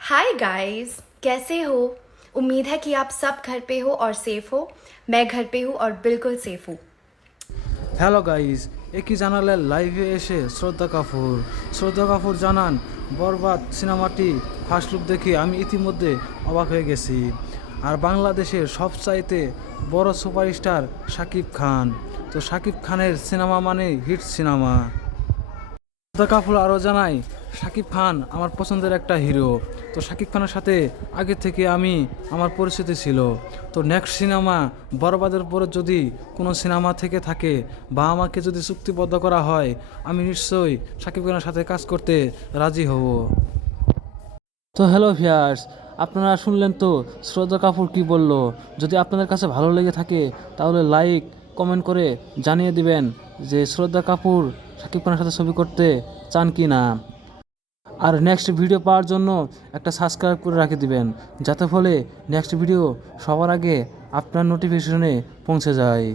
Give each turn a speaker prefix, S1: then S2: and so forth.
S1: Hi guys कैसे हो उम्मीद है कि आप सब घर पे हो और सेफ हो मैं घर पे हूँ और बिल्कुल सेफ हूँ
S2: হ্যালো গাইজ একই জানালেন লাইভে এসে শ্রদ্ধা কাপুর শ্রদ্ধা কাপুর জানান বরবাদ সিনেমাটি ফার্স্ট লুক দেখে আমি ইতিমধ্যে অবাক হয়ে গেছি আর বাংলাদেশের সবচাইতে বড় সুপারস্টার শাকিব খান তো শাকিব খানের সিনেমা মানে হিট সিনেমা শ্রদ্ধা কাপুর আরও জানাই শাকিব খান আমার পছন্দের একটা হিরো। তো শাকিব খানের সাথে আগে থেকে আমি আমার পরিচিতি ছিল। তো নেক্সট সিনেমা বরবাদের পরে যদি কোনো সিনেমা থেকে থাকে বা আমাকে যদি চুক্তিবদ্ধ করা হয়, আমি নিশ্চয়ই শাকিব খানের সাথে কাজ করতে রাজি হব। তো হ্যালো ভিয়ার্স আপনারা শুনলেন তো শ্রদ্ধা কাপুর কি বলল? যদি আপনাদের কাছে ভালো লেগে থাকে, তাহলে লাইক কমেন্ট করে জানিয়ে দিবেন যে শ্রদ্ধা কাপুর শাকিব খানের সাথে ছবি করতে চান কি না আর নেক্সট ভিডিও পাওয়ার জন্য একটা সাবস্ক্রাইব করে রাখে দিবেন। যাতে ফলে নেক্সট ভিডিও সবার আগে আপনার নোটিফিকেশনে পৌঁছে যায়।